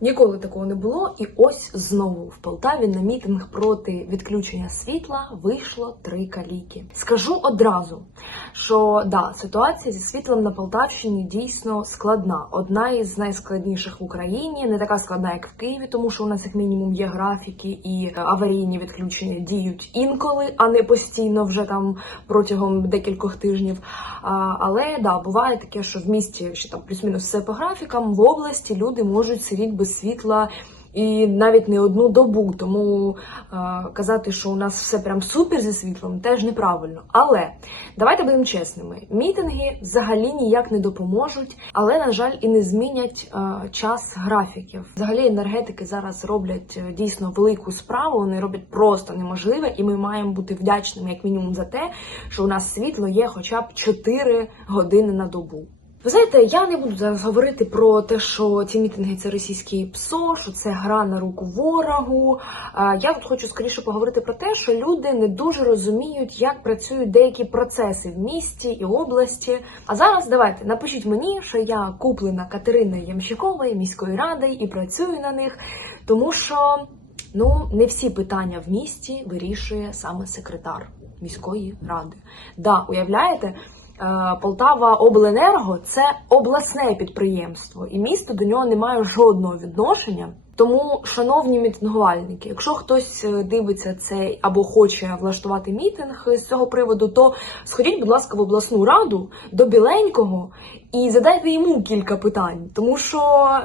Ніколи такого не було, і ось знову в Полтаві на мітинг проти відключення світла вийшло три каліки. Скажу одразу, що да, ситуація зі світлом на Полтавщині дійсно складна. Одна із найскладніших в Україні, не така складна, як в Києві, тому що у нас як мінімум є графіки і аварійні відключення діють інколи, а не постійно вже там протягом декількох тижнів. А, але да, буває таке, що в місті ще там плюс-мінус все по графікам, в області люди можуть сидіти без світла. І навіть не одну добу, тому е, казати, що у нас все прям супер зі світлом, теж неправильно. Але давайте будемо чесними: мітинги взагалі ніяк не допоможуть, але на жаль і не змінять е, час графіків. Взагалі енергетики зараз роблять е, дійсно велику справу. Вони роблять просто неможливе, і ми маємо бути вдячними як мінімум за те, що у нас світло є хоча б 4 години на добу. Ви знаєте, я не буду зараз говорити про те, що ці мітинги це російські ПСО, що це гра на руку ворогу. Я тут хочу скоріше поговорити про те, що люди не дуже розуміють, як працюють деякі процеси в місті і області. А зараз давайте напишіть мені, що я куплена Катериною Ямщиковою міської ради і працюю на них, тому що ну не всі питання в місті вирішує саме секретар міської ради. Да, уявляєте? Е, Полтава Обленерго це обласне підприємство, і місто до нього не має жодного відношення. Тому, шановні мітингувальники, якщо хтось е, дивиться це або хоче влаштувати мітинг з цього приводу, то сходіть, будь ласка, в обласну раду до біленького і задайте йому кілька питань, тому що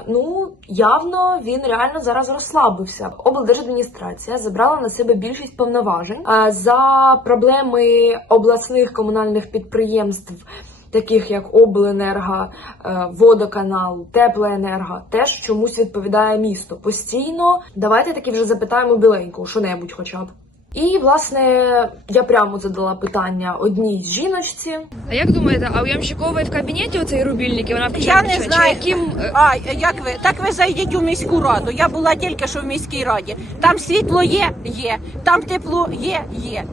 ну явно він реально зараз розслабився. Облдержадміністрація забрала на себе більшість повноважень за проблеми обласних комунальних підприємств. Таких як обленерго, е, водоканал, теплоенерго, теж чомусь відповідає місто. Постійно давайте таки вже запитаємо біленьку, що-небудь хоча б. І власне я прямо задала питання одній жіночці, А як думаєте, а у Ямщикової в кабінеті оцей рубільник, і вона включає? Я не чи- знаю. Чи яким е, А як ви? Так ви зайдіть у міську раду. Я була тільки що в міській раді. Там світло є, є. Там тепло є, є.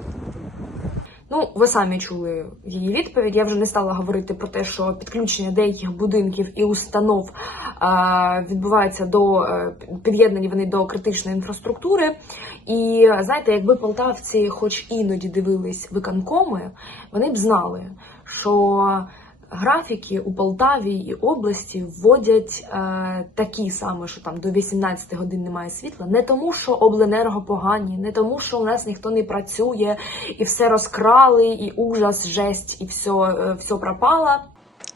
Ну, ви самі чули її відповідь. Я вже не стала говорити про те, що підключення деяких будинків і установ е, відбувається до е, під'єднані вони до критичної інфраструктури. І знаєте, якби полтавці, хоч іноді дивились виконкоми, вони б знали, що графіки у Полтаві і області вводять е, такі саме, що там до 18 годин немає світла, не тому, що обленерго погані, не тому, що у нас ніхто не працює і все розкрали, і ужас, жесть, і все, е, все пропало.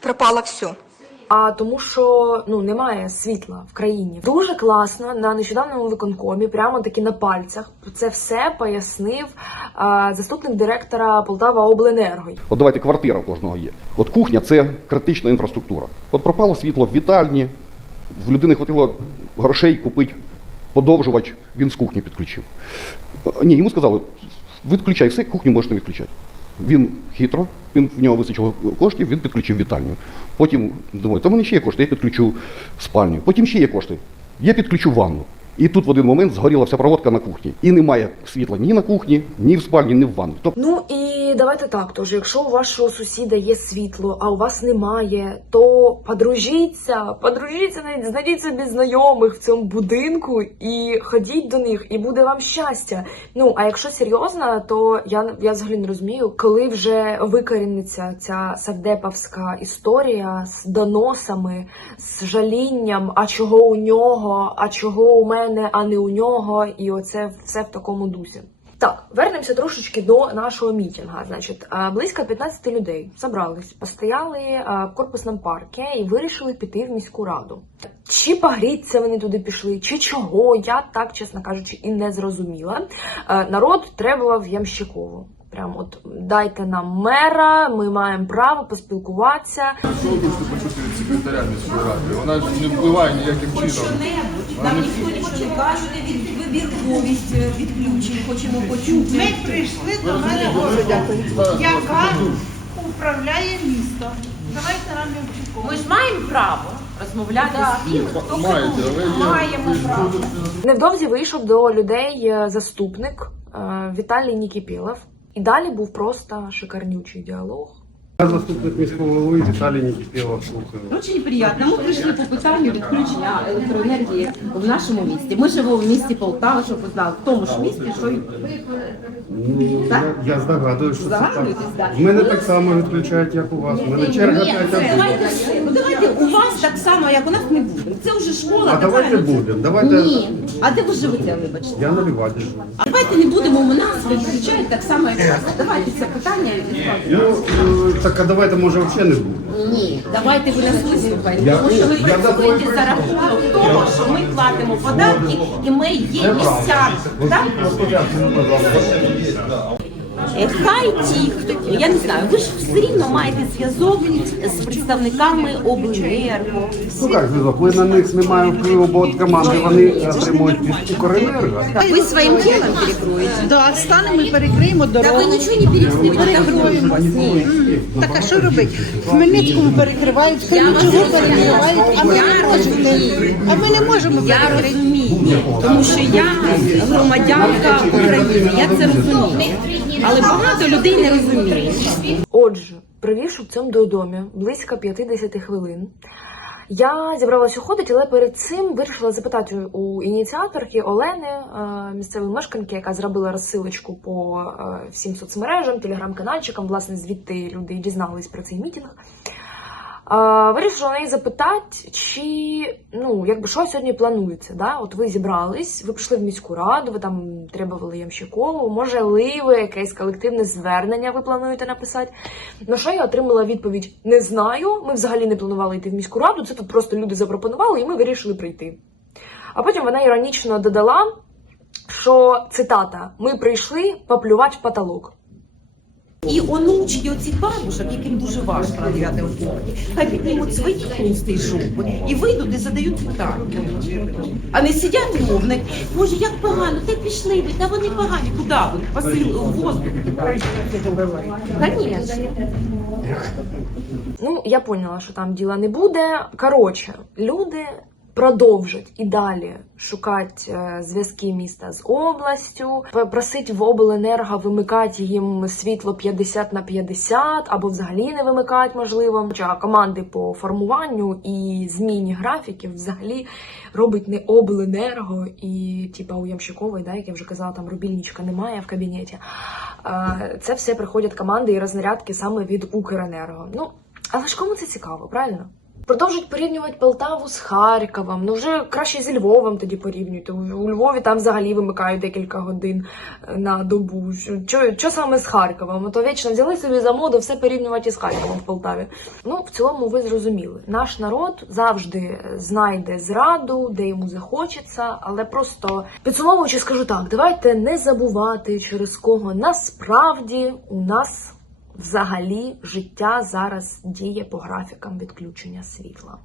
Пропало все. А тому, що ну немає світла в країні. Дуже класно на нещодавному виконкомі, прямо таки на пальцях. Це все пояснив е, заступник директора Полтава Обленерго. От давайте квартира у кожного є. От кухня це критична інфраструктура. От пропало світло в вітальні, в людини хватило грошей купити подовжувач, він з кухні підключив. Ні, йому сказали, відключай все, кухню можете відключати. Він хитро, він в нього вистачило коштів, він підключив вітальню. Потім думаю, то в мене ще є кошти, я підключу спальню. Потім ще є кошти, я підключу ванну. І тут в один момент згоріла вся проводка на кухні. І немає світла ні на кухні, ні в спальні, ні в ванні. Тобто Ну і давайте так. Тож, якщо у вашого сусіда є світло, а у вас немає, то подружіться, подружіться, навіть знайдіть собі знайомих в цьому будинку і ходіть до них, і буде вам щастя. Ну а якщо серйозно, то я, я взагалі не розумію, коли вже викоріниться ця савдеповська історія з доносами, з жалінням, а чого у нього, а чого у мене, а не у нього, і оце все в такому дусі. Так, вернемося трошечки до нашого мітінга. Значить, е, близько 15 людей зібрались, постояли е, в корпусному парку і вирішили піти в міську раду. Чи погріться вони туди пішли, чи чого, я так, чесно кажучи, і не зрозуміла. Е, Народ требував Ямщикову. Прям от дайте нам мера, ми маємо право поспілкуватися. Що ви хочете почути від секретаря міської ради? Вона ж не впливає ніяким чином. Нам ніхто нічого не каже, від вибірковість е, відключень, хочемо почути. Ми прийшли до мене яка управляє містом. Давайте нам. Ми ж маємо право розмовляти з тим, хто. Маємо право. Невдовзі вийшов до людей е, заступник е, Віталій Нікіпілов. І далі був просто шикарнючий діалог. Я заступник міського голови Віталій Нікіпєва, слухаю. Дуже приємно. Ми прийшли по питанню відключення електроенергії в нашому місті. Ми живемо в місті Полтава, щоб ви знали, в тому ж місті, що й Ну, Так? я, я здогадую, що це так. Так. В мене так само відключають, як у вас. У мене черга Ні, 5 це годин. давайте все. Ну давайте у вас так само, як у нас не буде. Це вже школа. А така, давайте ну, це- будемо. Давайте. Ні. А де ви живете, вибачте? Я на Ліваді живу. А давайте не будемо у нас відключають так само, як у вас. Давайте це питання відправимо. Ну, е, так а давайте, може, взагалі не буде. Ні, давайте ви нас вислухаєте, Я- тому що ви я за працюєте за рахунок того, що ми платимо податки і ми є місця. Так? Е, Хай ті, хто я не знаю, ви ж все рівно маєте зв'язок з представниками обленерго. Ну як зв'язок? Ви на них немає впливу, бо от команди вони отримують від Укренерго. Ви своїм тілом перекроєте. Да, станемо і перекриємо Та ви нічого не перекроєте. Ні. Так а що робити? В Хмельницькому перекривають, в Кременчугу перекривають, а ми не можемо. А ми не можемо Я перекрити. Розумію, тому що я громадянка України, я це розумію. Але багато людей не розуміють. Отже, привівши цьому додомі близько 50 хвилин, я зібралася уходити, але перед цим вирішила запитати у ініціаторки Олени, е, місцевої мешканки, яка зробила розсилочку по е, всім соцмережам, телеграм-канальчикам. Власне, звідти люди дізнались про цей мітинг. Вирішила неї запитати, чи ну якби що сьогодні планується. Да? От ви зібрались, ви прийшли в міську раду, ви там требували Ямщикову, може ли якесь колективне звернення ви плануєте написати? На що я отримала відповідь: не знаю. Ми взагалі не планували йти в міську раду. Це тут просто люди запропонували, і ми вирішили прийти. А потім вона іронічно додала, що цитата: ми прийшли поплювати в потолок. І онучки оцих бабушок, яким дуже важко розглядати кухні, хай піднімуть свої хрусти жопи і вийдуть і задають питання. А не сидять мовник, боже, як погано, ти пішли ви, та вони погані, куди вони? Посил в воздух. Звісно. Ну, я поняла, що там діла не буде. Коротше, люди продовжать і далі шукати е, зв'язки міста з областю, просить в обленерго вимикати їм світло 50 на 50, або взагалі не вимикати, можливо. Хоча команди по формуванню і зміні графіків взагалі робить не обленерго і типа у Ямщикової, да, як я вже казала, там рубільничка немає в кабінеті. Це все приходять команди і рознарядки саме від Укренерго. Ну, але ж кому це цікаво, правильно? Продовжують порівнювати Полтаву з Харковом. Ну вже краще зі Львовом тоді порівнюйте. У Львові там взагалі вимикають декілька годин е, на добу. Що, що саме з Харковом? То вічно взяли собі за моду все порівнювати із Харковом в Полтаві. Ну, в цілому ви зрозуміли. Наш народ завжди знайде зраду, де йому захочеться, але просто підсумовуючи, скажу так: давайте не забувати, через кого насправді у нас взагалі життя зараз діє по графікам відключення світла.